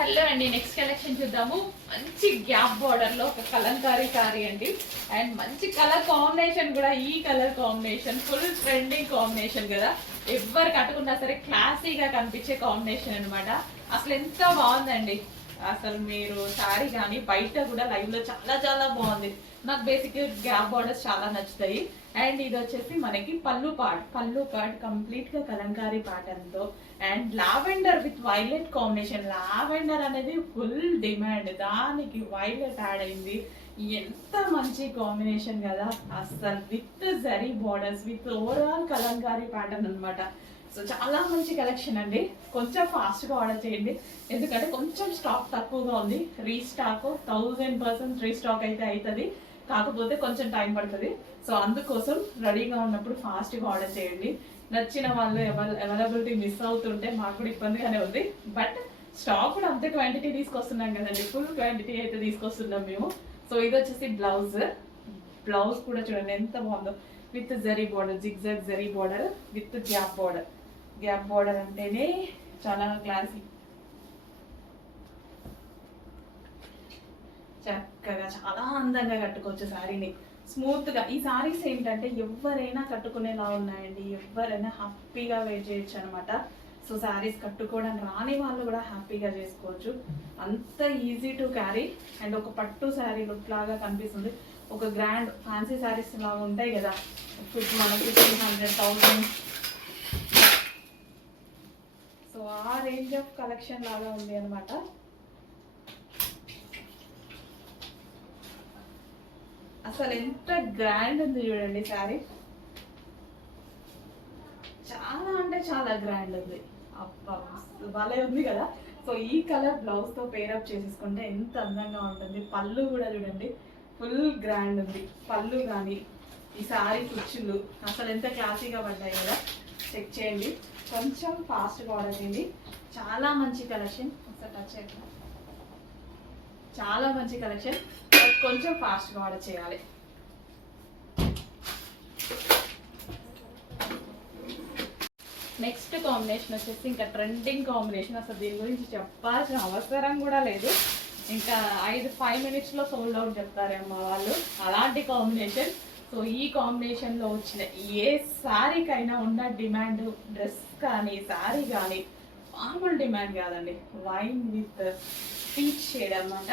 Hello అండి, next collection చూద్దాము. మంచి గ్యాప్ బార్డర్ లో ఒక కలంకారీ సారీ అండి. అండ్ మంచి కలర్ కాంబినేషన్ కూడా. ఈ colour combination full trending combination కదా. ఎవరు కట్టుకున్నా సరే క్లాసీగా కనిపించే కాంబినేషన్ అనమాట. అసలు ఎంత బాగుందండి. అసలు మీరు సారీ కానీ బయట కూడా లైవ్ లో చాలా చాలా బాగుంది. నాకు బేసిక్ గ్యాప్ బార్డర్స్ చాలా నచ్చుతాయి. అండ్ ఇది వచ్చేసి మనకి పళ్ళు పార్ట్ కంప్లీట్ గా కలంకారీ ప్యాటర్న్ తో and lavender with violet combination. Lavender అనేది ఫుల్ డిమాండ్, దానికి వైలెట్ యాడ్ అయింది. ఎంత మంచి కాంబినేషన్ కదా అసలు. With zari borders with overall Kalamkari pattern అనమాట. సో చాలా మంచి కలెక్షన్ అండి. కొంచెం ఫాస్ట్గా ఆర్డర్ చేయండి, ఎందుకంటే కొంచెం స్టాక్ తక్కువగా ఉంది. రీస్టాక్ 1000% రీస్టాక్ అయితే అవుతుంది, కాకపోతే కొంచెం టైం పడుతుంది. సో అందుకోసం రెడీగా ఉన్నప్పుడు ఫాస్ట్గా ఆర్డర్ చేయండి. నచ్చిన వాళ్ళు అవైలబిలిటీ మిస్ అవుతుంటే మాకు కూడా ఇబ్బందిగానే ఉంది. బట్ స్టాక్ కూడా అంతే క్వాంటిటీ తీసుకొస్తున్నాం కదండి, ఫుల్ క్వాంటిటీ అయితే తీసుకొస్తున్నాం మేము. సో ఇది వచ్చేసి బ్లౌజ్ కూడా చూడండి ఎంత బాగుందో. With zari border, zigzag zari border with gap border అంటేనే చాలా క్లాసీ. చక్కగా చాలా అందంగా కట్టుకోవచ్చు శారీని, స్మూత్ గా. ఈ సారీస్ ఏంటంటే ఎవరైనా కట్టుకునేలా ఉన్నాయండి, ఎవరైనా హ్యాపీగా వేర్ చేయొచ్చు అనమాట. సో శారీస్ కట్టుకోవడం రాని వాళ్ళు కూడా హ్యాపీగా చేసుకోవచ్చు. అంత ఈజీ టు క్యారీ. అండ్ ఒక పట్టు శారీ లుక్ లాగా కనిపిస్తుంది. ఒక గ్రాండ్ ఫ్యాన్సీ శారీస్ లాగా ఉంటాయి కదా, మనకి 1500-1000. సో ఆ రేంజ్ ఆఫ్ కలెక్షన్ లాగా ఉంది అనమాట. అసలు ఎంత గ్రాండ్ ఉంది చూడండి శారీ, చాలా అంటే చాలా గ్రాండ్ ఉంది. భలే ఉంది కదా. సో ఈ కలర్ బ్లౌజ్ తో పేరప్ చేసేసుకుంటే ఎంత అందంగా ఉంటుంది. పళ్ళు కూడా చూడండి ఫుల్ గ్రాండ్ ఉంది. పళ్ళు కానీ ఈ శారీ కుచ్చులు అసలు ఎంత క్లాసీగా పడ్డాయి కదా. చెక్ చేయండి, కొంచెం ఫాస్ట్గా ఆర్డర్ చేయండి. చాలా మంచి కలెక్షన్. ఒకసారి టచ్ చేయండి, చాలా మంచి కలెక్షన్. కొంచెం ఫాస్ట్గా ఆర్డర్ చేయాలి. నెక్స్ట్ కాంబినేషన్ వచ్చేసి ఇంకా ట్రెండింగ్ కాంబినేషన్. అసలు దీని గురించి చెప్పాల్సిన అవసరం కూడా లేదు. ఇంకా 5 మినిట్స్లో సోల్డ్ అవుట్ చెప్తారేమో వాళ్ళు, అలాంటి కాంబినేషన్. సో ఈ కాంబినేషన్లో వచ్చిన ఏ శారీకైనా ఉన్న డిమాండ్, డ్రెస్ కానీ శారీ కానీ మామూలు డిమాండ్ కాదండి. వైన్ విత్ పీచ్ షేడ్ అనమాట.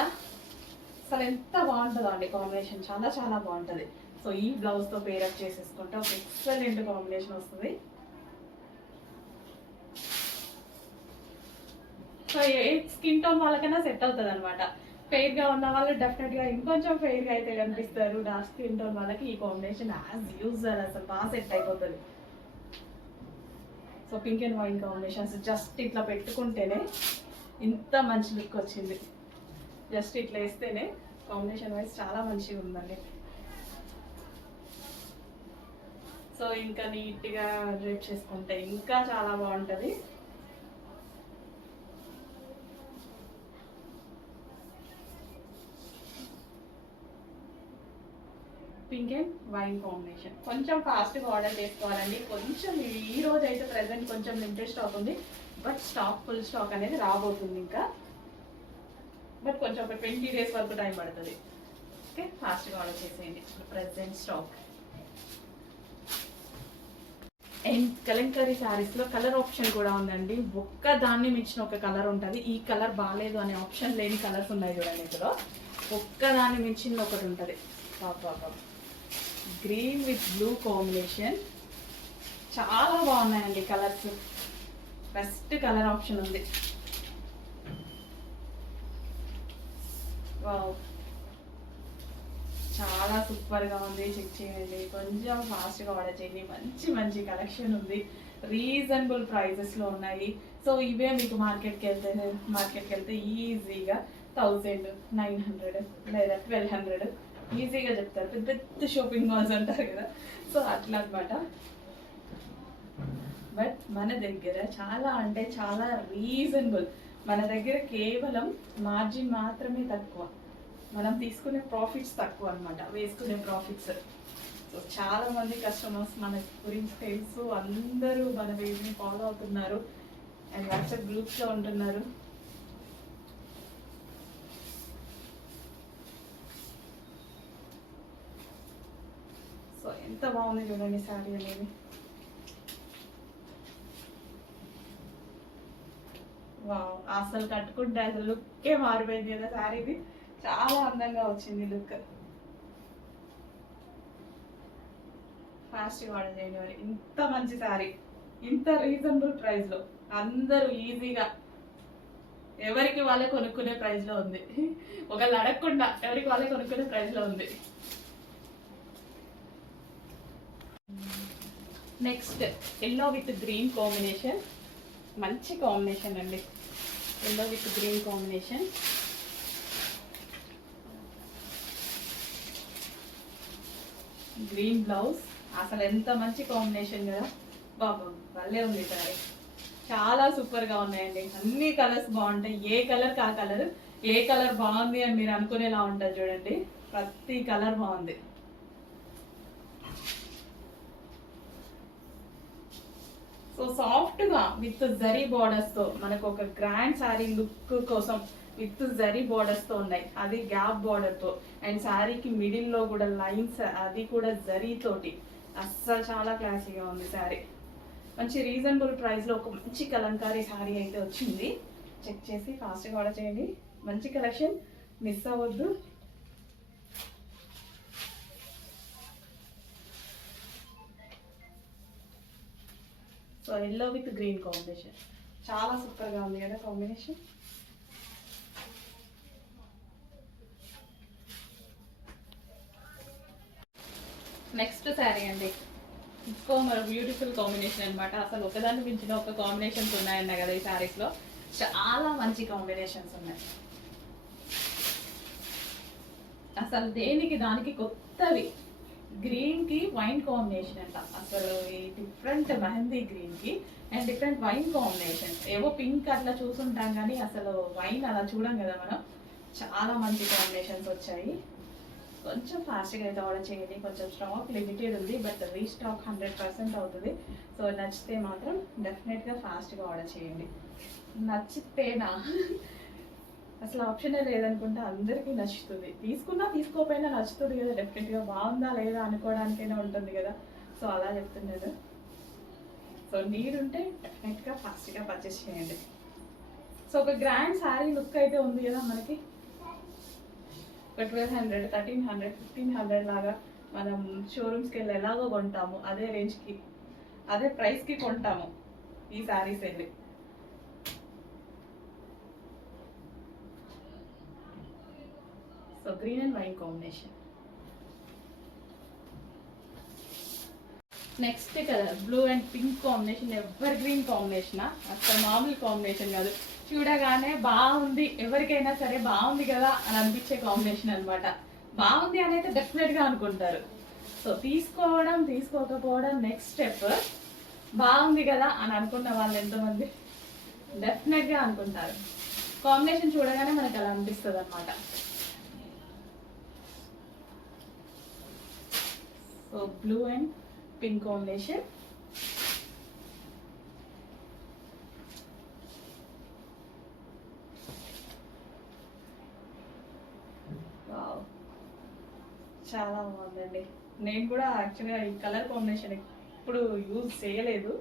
అసలు ఎంత బాగుంటుందో అండి కాంబినేషన్, చాలా చాలా బాగుంటుంది. సో ఈ బ్లౌజ్తో పేరప్ చేసేసుకుంటే ఒక ఎక్సలెంట్ కాంబినేషన్ వస్తుంది. సో ఏ స్కిన్ టోన్ వాళ్ళకైనా సెట్ అవుతుంది అనమాట. ఫెయిర్గా ఉన్న వాళ్ళు డెఫినెట్గా ఇంకొంచెం ఫెయిర్గా అయితే కనిపిస్తారు. డార్క్ స్కిన్ టోన్ వాళ్ళకి ఈ కాంబినేషన్ యాజ్ యూజువల్ అసలు బాగా సెట్ అయిపోతుంది. So pink and white combinations just ఇట్లా పెట్టుకుంటేనే ఇంత మంచి లుక్ వచ్చింది. జస్ట్ ఇట్లా వేస్తేనే కాంబినేషన్ వైజ్ చాలా మంచిగా ఉందండి. సో ఇంకా నీట్గా డ్రైప్ చేసుకుంటే ఇంకా చాలా బాగుంటుంది. Pink and wine combination. కొంచెం ఫాస్ట్గా ఆర్డర్ చేసుకోవాలండి. కొంచెం ఈ రోజు అయితే ప్రెసెంట్ కొంచెం లిమిటెడ్ స్టాక్ ఉంది, బట్ ఫుల్ స్టాక్ అనేది రాబోతుంది ఇంకా. బట్ కొంచెం ఒక 20 days వరకు టైం పడుతుంది. ఓకే, ఫాస్ట్గా ఆర్డర్ చేసేయండి. Present stock. అండ్ కలంకారీ శారీస్లో కలర్ ఆప్షన్ కూడా ఉందండి. ఒక్క దాన్ని మించిన ఒక కలర్ ఉంటుంది. ఈ కలర్ బాగాలేదు అనే ఆప్షన్ లేని కలర్స్ ఉన్నాయి చూడండి. ఇందులో ఒక్కదాన్ని మించిన ఒకటి ఉంటుంది. బాబా గ్రీన్ విత్ బ్లూ కాంబినేషన్, చాలా బాగున్నాయండి కలర్స్. బెస్ట్ కలర్ ఆప్షన్ ఉంది. వావ్, చాలా సూపర్గా ఉంది. చెక్ చేయండి, కొంచెం ఫాస్ట్గా ఆర్డర్ చేయండి. మంచి మంచి కలెక్షన్ ఉంది, రీజనబుల్ ప్రైజెస్లో ఉన్నాయి. సో ఇవే మీకు మార్కెట్కి వెళ్తే ఈజీగా 1900 లేదా 1200 ఈజీగా చెప్తారు. పెద్ద పెద్ద షాపింగ్ మాల్స్ అంటారు కదా, సో అట్లా అనమాట. బట్ మన దగ్గర చాలా అంటే చాలా రీజనబుల్. మన దగ్గర కేవలం మార్జిన్ మాత్రమే తక్కువ, మనం తీసుకునే ప్రాఫిట్స్ తక్కువ అనమాట, వేసుకునే ప్రాఫిట్స్. సో చాలా మంది కస్టమర్స్ మన గురించి తెలుసు, అందరూ మన పేజ్ని ఫాలో అవుతున్నారు అండ్ వాట్సాప్ గ్రూప్స్లో ఉంటున్నారు. బాగుంది చూడండి శారీ అనేది. వావ్, అసలు కట్టుకుంటే అసలు లుక్కే మారిపోయింది కదా శారీది. చాలా అందంగా వచ్చింది లుక్. ఫాస్ట్గా ఆర్డర్ చేయండి మరి. ఇంత మంచి శారీ ఇంత రీజనబుల్ ప్రైస్ లో అందరూ ఈజీగా ఎవరికి వాళ్ళే కొనుక్కునే ప్రైస్ లో ఉంది. ఒకళ్ళు అడగకుండా ఎవరికి వాళ్ళే కొనుక్కునే ప్రైస్ లో ఉంది. Next yellow with green combination. మంచి కాంబినేషన్ అండి, yellow with green combination. Green blouse. అసలు ఎంత మంచి కాంబినేషన్ కదా బాబు, భలే ఉంది సారీ. చాలా సూపర్ గా ఉన్నాయండి. అన్ని కలర్స్ బాగుంటాయి. ఏ కలర్ కా కలర్, ఏ కలర్ బాగుంది అని మీరు అనుకునేలా ఉంటుంది చూడండి. ప్రతి కలర్ బాగుంది. సో సాఫ్ట్ గా విత్ జరీ బోర్డర్స్ తో మనకు ఒక గ్రాండ్ శారీ లుక్ కోసం విత్ జరీ బోర్డర్స్ తో ఉన్నాయి. అది గ్యాప్ బోర్డర్ తో అండ్ శారీకి మిడిల్ లో కూడా లైన్స్, అది కూడా జరీ తోటి. అస్సలు చాలా క్లాసీగా ఉంది శారీ. మంచి రీజనబుల్ ప్రైస్ లో ఒక మంచి కలంకారీ శారీ అయితే వచ్చింది. చెక్ చేసి ఫాస్ట్ గా ఆర్డర్ చేయండి. మంచి కలెక్షన్, మిస్ అవ్వద్దు. So yellow with green combination చాలా సూపర్ గా ఉంది కదా కాంబినేషన్. నెక్స్ట్ శారీ అండి, ఇంకో మరి బ్యూటిఫుల్ కాంబినేషన్ అనమాట. అసలు ఒకదాన్ని మించిన ఒక కాంబినేషన్స్ ఉన్నాయన్న కదా ఈ శారీస్ లో. చాలా మంచి కాంబినేషన్స్ ఉన్నాయి. అసలు దేనికి దానికి కొత్తవి. గ్రీన్ కి వైన్ కాంబినేషన్ అంట. అసలు ఈ డిఫరెంట్ మెహందీ గ్రీన్ కి అండ్ డిఫరెంట్ వైన్ కాంబినేషన్. ఏవో పింక్ అట్లా చూసుంటాం కానీ అసలు వైన్ అలా చూడం కదా మనం. చాలా మంచి కాంబినేషన్స్ వచ్చాయి. కొంచెం ఫాస్ట్గా అయితే ఆర్డర్ చేయండి. కొంచెం స్టాక్ లిమిటెడ్ ఉంది, బట్ రీస్టాక్ 100% అవుతుంది. సో నచ్చితే మాత్రం డెఫినెట్గా ఫాస్ట్గా ఆర్డర్ చేయండి. నచ్చితేనా అసలు ఆప్షనే లేదనుకుంటే అందరికీ నచ్చుతుంది. తీసుకున్నా తీసుకోకపోయినా నచ్చుతుంది కదా డెఫినెట్గా. బాగుందా లేదా అనుకోవడానికైనా ఉంటుంది కదా. సో అలా చెప్తున్నాను. సో నీడుంటే డెఫినెట్గా ఫాస్ట్గా పర్చేస్ చేయండి. సో ఒక గ్రాండ్ శారీ లుక్ అయితే ఉంది కదా మనకి. 1200, 1300, 1500 లాగా మనం షోరూమ్స్కి వెళ్ళి ఎలాగో కొంటాము అదే రేంజ్కి అదే ప్రైస్కి కొంటాము ఈ శారీస్ వెళ్ళి. So green and wine combination. Next colour blue and pink combination. Ever green combination, అసలు మామూలు కాంబినేషన్ కాదు. చూడగానే బాగుంది, ఎవరికైనా సరే బాగుంది కదా అని అనిపించే కాంబినేషన్ అనమాట. బాగుంది అని అయితే డెఫినెట్గా అనుకుంటారు. సో తీసుకోవడం తీసుకోకపోవడం నెక్స్ట్ స్టెప్. బాగుంది కదా అని అనుకున్న వాళ్ళు ఎంతమంది డెఫినెట్గా అనుకుంటారు. కాంబినేషన్ చూడగానే మనకు అలా అనిపిస్తుంది అనమాట. So blue and pink combination. చాలా బాగుందండి. నేను కూడా యాక్చువల్గా ఈ కలర్ కాంబినేషన్ ఎప్పుడు యూజ్ చేయలేదు,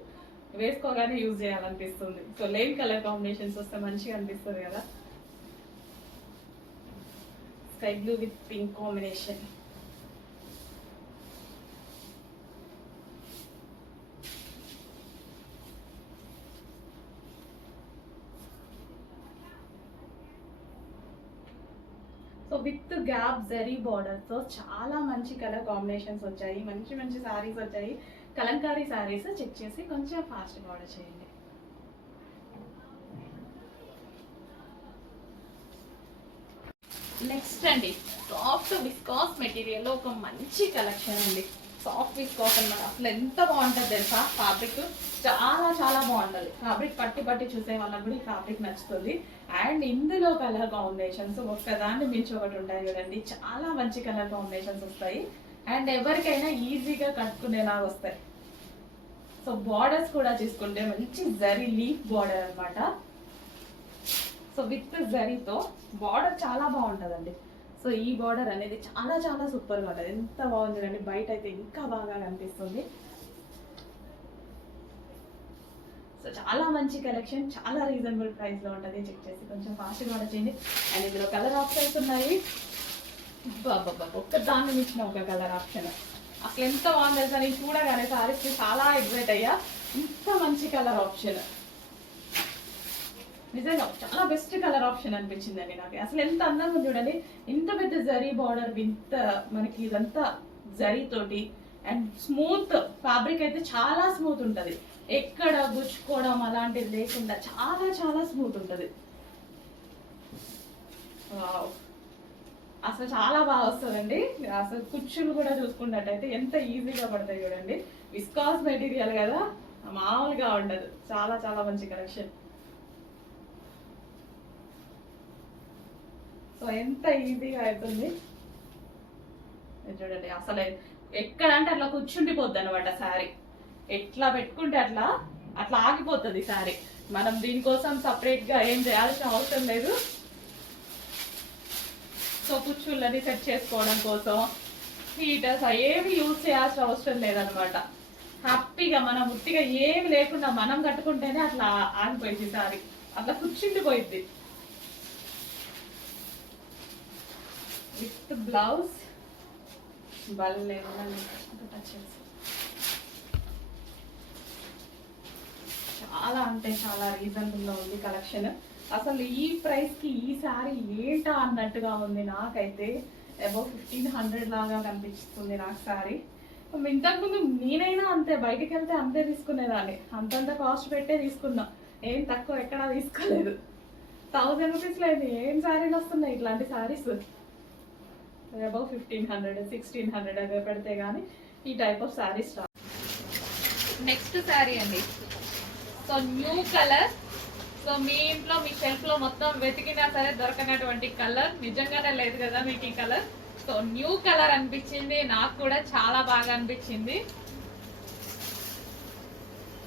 వేసుకోగానే యూజ్ చేయాలనిపిస్తుంది. సో లేని కలర్ కాంబినేషన్స్ వస్తే మంచిగా అనిపిస్తుంది కదా. Sky blue with pink combination. So with gap zari బార్డర్తో చాలా మంచి కలర్ కాంబినేషన్స్ వచ్చాయి. మంచి మంచి శారీస్ వచ్చాయి, కలంకారీ శారీస్. చెక్ చేసి కొంచెం ఫాస్ట్గా ఆర్డర్ చేయండి. నెక్స్ట్ అండి, సాఫ్ట్ విస్కాస్ మెటీరియల్లో ఒక మంచి కలెక్షన్ అండి. సాఫ్ట్ విస్కాస్ అన్నమాట. అసలు ఎంత బాగుంటుంది తెలుసా ఫ్యాబ్రిక్. చాలా చాలా బాగుంటుంది ఫ్యాబ్రిక్. పట్టి పట్టి చూసే వాళ్ళకి కూడా ఈ ఫ్యాబ్రిక్ నచ్చుతుంది. అండ్ ఇందులో కలర్ కాంబినేషన్స్ ఒక్కదాన్ని మించి ఒకటి ఉంటాయి కదండి. చాలా మంచి కలర్ కాంబినేషన్స్ వస్తాయి అండ్ ఎవరికైనా ఈజీగా కట్టుకునేలాగా వస్తాయి. సో బార్డర్స్ కూడా చూసుకుంటే మంచి జరీ లీఫ్ బార్డర్ అనమాట. సో విత్ జరీతో బార్డర్ చాలా బాగుంటుందండి. సో ఈ బార్డర్ అనేది చాలా చాలా సూపర్గా ఉంటుంది. ఎంత బాగుంది అండి, బయట అయితే ఇంకా బాగా కనిపిస్తుంది. సో చాలా మంచి కలెక్షన్, చాలా రీజనబుల్ ప్రైస్లో ఉంటుంది. చెక్ చేసి కొంచెం ఫాస్ట్గా ఆర్డర్ చేయండి. అండ్ ఇందులో కలర్ ఆప్షన్స్ ఉన్నాయి. ఒక్క దాన్ని మించిన ఒక కలర్ ఆప్షన్. అసలు ఎంత బాగుంది తెలుసా, నేను చూడగానే సారీస్ చాలా ఎగ్జైట్ అయ్యా. ఇంత మంచి కలర్ ఆప్షన్ నిజంగా చాలా బెస్ట్ కలర్ ఆప్షన్ అనిపించిందండి నాకు. అసలు ఎంత అందంగా చూడండి, ఇంత పెద్ద జరీ బార్డర్, ఇంత మనకి ఇదంతా జరీ తోటి. అండ్ స్మూత్ ఫ్యాబ్రిక్ అయితే చాలా స్మూత్ ఉంటుంది, ఎక్కడ గుచ్చుకోవడం అలాంటిది లేకుండా చాలా చాలా స్మూత్ ఉంటుంది. అసలు చాలా బాగా వస్తుందండి. అసలు కుచ్చులు కూడా చూసుకున్నట్టయితే ఎంత ఈజీగా పడతాయి చూడండి. విస్కాస్ మెటీరియల్ కదా, మామూలుగా ఉండదు. చాలా చాలా మంచి కలెక్షన్. సో ఎంత ఈజీగా అవుతుంది చూడండి. అసలు ఎక్కడ అంటే అట్లా కూర్చుండిపోద్ది అనమాట శారీ. ఎట్లా పెట్టుకుంటే అట్లా అట్లా ఆగిపోతుంది శారీ. మనం దీనికోసం సపరేట్గా ఏం చేయాల్సిన అవసరం లేదు. సో కుచ్చుళ్ళని సెట్ చేసుకోవడం కోసం హీటర్స్ ఏమి యూజ్ చేయాల్సిన అవసరం లేదనమాట. హ్యాపీగా మనం ఉట్టిగా ఏమి లేకుండా మనం కట్టుకుంటేనే అట్లా ఆగిపోయింది సారీ, అట్లా కూర్చుండిపోయింది. విత్ బ్లౌజ్ బల్లే చాలా అంటే చాలా రీజనబుల్ లో ఉంది కలెక్షన్. అసలు ఈ ప్రైస్ కి ఈ శారీ ఏంటా అన్నట్టుగా ఉంది నాకైతే. అబౌవ్ 1500 లాగా కనిపిస్తుంది నాకు శారీ. ఇంతకుముందు నేనైనా అంతే, బయటికి వెళ్తే అంతే తీసుకునేదాన్ని, అంతంత కాస్ట్ పెట్టే తీసుకున్నా, ఏం తక్కువ ఎక్కడా తీసుకోలేదు. 1000 రూపీస్లో ఏం శారీలు వస్తున్నాయి ఇట్లాంటి శారీస్. అబౌవ్ 1500 1600 అదే పెడితే కానీ ఈ టైప్ ఆఫ్ శారీస్ రా. నెక్స్ట్ శారీ అండి. So new colour. సో మీ ఇంట్లో మీ షెల్ఫ్ లో మొత్తం వెతికినా సరే దొరకనటువంటి కలర్, నిజంగానే లేదు కదా మీకు ఈ కలర్. సో న్యూ కలర్ అనిపించింది, నాకు కూడా చాలా బాగా అనిపించింది.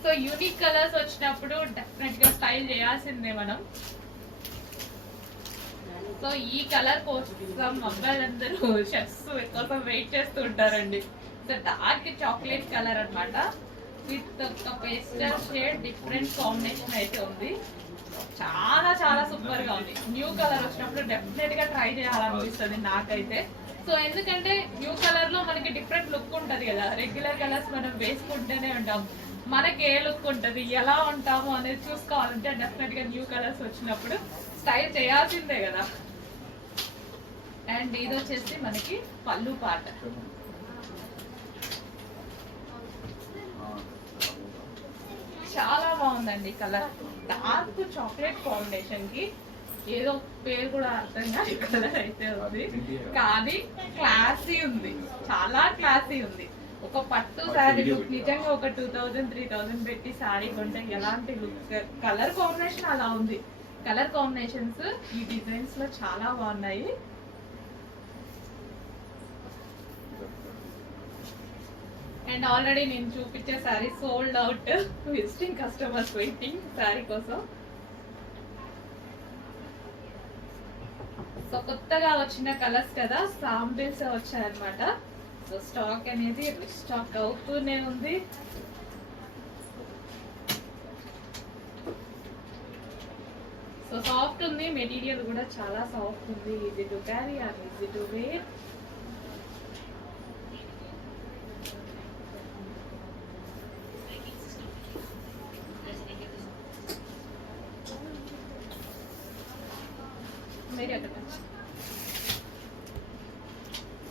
సో యూనిక్ కలర్స్ వచ్చినప్పుడు డెఫినెట్ గా స్టైల్ చేయాల్సిందే మనం. సో ఈ కలర్ కోసం అబ్బాయిలందరూ షెఫ్స్ కోసం వెయిట్ చేస్తూ ఉంటారండి. సో డార్క్ చాక్లెట్ కలర్ అనమాట, విత్ ఒక పేస్టల్ షేడ్ డిఫరెంట్ కాంబినేషన్ అయితే ఉంది. చాలా చాలా సూపర్ గా ఉంది. న్యూ కలర్ వచ్చినప్పుడు డెఫినెట్ గా ట్రై చేయాలనిపిస్తుంది నాకైతే. సో ఎందుకంటే న్యూ కలర్ లో మనకి డిఫరెంట్ లుక్ ఉంటది కదా. రెగ్యులర్ కలర్స్ మనం వేసుకుంటూనే ఉంటాం, మనకి ఏ లుక్ ఉంటుంది, ఎలా ఉంటాము అనేది చూసుకోవాలంటే డెఫినెట్ గా న్యూ కలర్స్ వచ్చినప్పుడు స్టైల్ చేయాల్సిందే కదా. అండ్ ఇది వచ్చేసి మనకి పళ్ళు పాట. చాలా బాగుందండి కలర్, డార్క్ చాక్లెట్ కాంబినేషన్ కి. ఏదో పేరు కూడా అర్థం కాని కలర్ అయితే ఉంది, కానీ క్లాసీ ఉంది, చాలా క్లాసీ ఉంది. ఒక పట్టు శారీ లుక్ నిజంగా ఒక 2000 3000 పెట్టి శారీ కొంటే ఎలాంటి లుక్, కలర్ కాంబినేషన్ అలా ఉంది. కలర్ కాంబినేషన్స్ ఈ డిజైన్స్ లో చాలా బాగున్నాయి. అండ్ ఆల్రెడీ నేను చూపించే sari sold out, visiting customers waiting sari కోసం. సో కొత్తగా వచ్చిన కలర్స్ కదా, శాంపిల్స్ వచ్చాయన్నమాట. సో స్టాక్ అనేది రీస్టాక్ అవుతూనే ఉంది. సో సాఫ్ట్ ఉంది, మెటీరియల్ కూడా చాలా సాఫ్ట్ ఉంది. Easy to carry and easy to wear.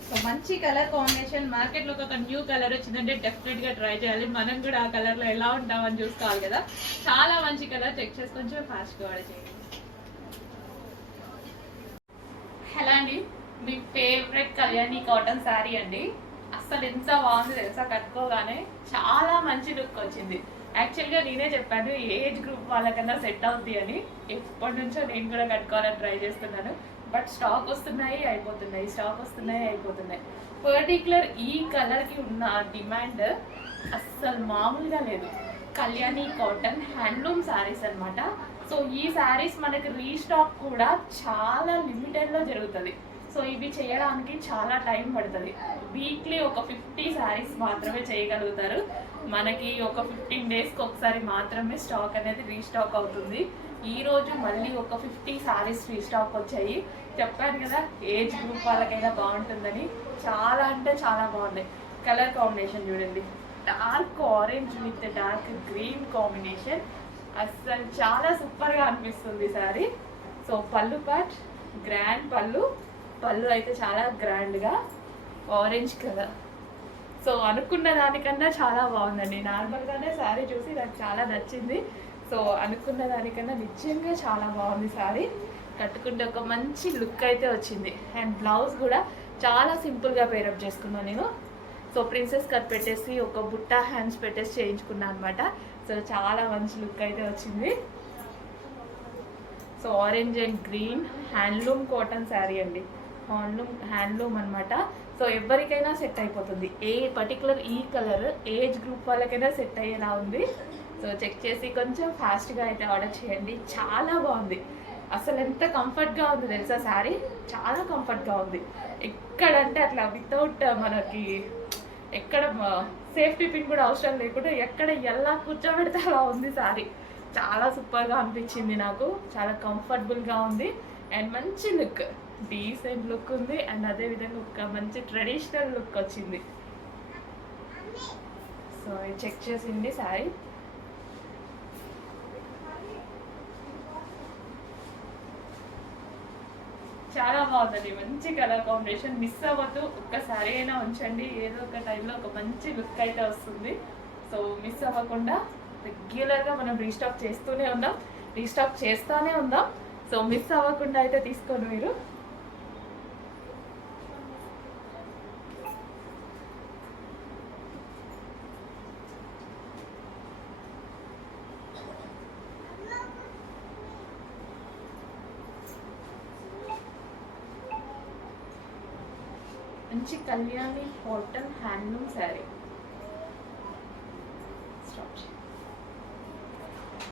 So మంచి కలర్ కాంబినేషన్. మార్కెట్ లో ఒక న్యూ కలర్ వచ్చిందంటే డెఫినెట్ గా ట్రై చేయాలి. మనం కూడా ఆ కలర్ లో ఎలా ఉంటామని చూసుకోవాలి కదా. చాలా మంచి కలర్, చెక్ చేసి కొంచెం ఫాస్ట్ గా ఆర్డర్ చేయండి. హలో అండి, మీ ఫేవరెట్ కళ్యాణి కాటన్ శారీ అండి. అసలు ఎంత బాగుంది తెలుసా, కట్టుకోగానే చాలా మంచి లుక్ వచ్చింది. యాక్చువల్గా నేనే చెప్పాను ఏజ్ గ్రూప్ వాళ్ళకన్నా సెట్ అవుద్ది అని. ఎప్పటి నుంచో నేను కూడా కట్టుకోవాలని ట్రై చేస్తున్నాను, బట్ స్టాక్ వస్తున్నాయి అయిపోతున్నాయి, స్టాక్ వస్తున్నాయి అయిపోతున్నాయి. పర్టికులర్ ఈ కలర్కి ఉన్న డిమాండ్ అస్సలు మామూలుగా లేదు. కళ్యాణి కాటన్ హ్యాండ్లూమ్ శారీస్ అనమాట. సో ఈ శారీస్ మనకి రీస్టాక్ కూడా చాలా లిమిటెడ్లో జరుగుతుంది. సో సో ఇవి చేయడానికి చాలా టైం పడుతుంది. వీక్లీ ఒక 50 శారీస్ మాత్రమే చేయగలుగుతారు. మనకి ఒక 15 డేస్కి ఒకసారి మాత్రమే స్టాక్ అనేది రీస్టాక్ అవుతుంది. ఈరోజు మళ్ళీ ఒక 50 శారీస్ రీస్టాక్ వచ్చాయి. చెప్పాను కదా ఏజ్ గ్రూప్ వాళ్ళకైనా బాగుంటుందని. చాలా అంటే చాలా బాగున్నాయి. కలర్ కాంబినేషన్ చూడండి, dark orange with dark green combination. అసలు చాలా సూపర్గా అనిపిస్తుంది శారీ. సో పళ్ళు పార్ట్ గ్రాండ్ పళ్ళు అయితే చాలా గ్రాండ్గా ఆరెంజ్ కలర్. సో అనుకున్న దానికన్నా చాలా బాగుందండి. నార్మల్గానే శారీ చూసి నాకు చాలా నచ్చింది. సో అనుకున్న దానికన్నా నిజంగా చాలా బాగుంది శారీ. కట్టుకుంటే ఒక మంచి లుక్ అయితే వచ్చింది. అండ్ బ్లౌజ్ కూడా చాలా సింపుల్గా పేరప్ చేసుకున్నాను నేను. సో ప్రిన్సెస్ కట్ పెట్టేసి ఒక బుట్టా హ్యాండ్స్ పెట్టేసి చేయించుకున్నాను అనమాట. సో చాలా మంచి లుక్ అయితే వచ్చింది. So orange and green handloom cotton sari అండి. హ్యాండ్లూమ్ అనమాట. సో ఎవరికైనా సెట్ అయిపోతుంది. ఏ పర్టికులర్ ఈ కలర్ ఏజ్ గ్రూప్ వాళ్ళకైనా సెట్ అయ్యేలా ఉంది. సో చెక్ చేసి కొంచెం ఫాస్ట్గా అయితే ఆర్డర్ చేయండి. చాలా బాగుంది. అసలు ఎంత కంఫర్ట్గా ఉంది తెలుసా శారీ. చాలా కంఫర్ట్గా ఉంది. ఎక్కడంటే అట్లా వితౌట్ మనకి ఎక్కడ సేఫ్టీ పిన్ కూడా అవసరం లేకుండా ఎక్కడ ఎలా కూర్చోబెడితే అలా ఉంది శారీ. చాలా సూపర్గా అనిపించింది నాకు. చాలా కంఫర్టబుల్గా ఉంది అండ్ మంచి లుక్, డీసెంట్ లుక్ ఉంది. అండ్ అదేవిధంగా ఒక మంచి ట్రెడిషనల్ లుక్ వచ్చింది. సో చెక్ చేసింది శారీ. చాలా బాగుందండి. మంచి కలర్ కాంబినేషన్. మిస్ అవ్వద్దు. ఒక్కసారి అయినా ఉంచండి. ఏదో ఒక టైంలో ఒక మంచి లుక్ అయితే వస్తుంది. సో మిస్ అవ్వకుండా రెగ్యులర్గా మనం రీస్టాక్ చేస్తూనే ఉందాం, రీస్టాక్ చేస్తూనే ఉందాం. సో మిస్ అవ్వకుండా అయితే తీసుకోండి మీరు. మంచి Kalyani cotton handloom sari. Stop.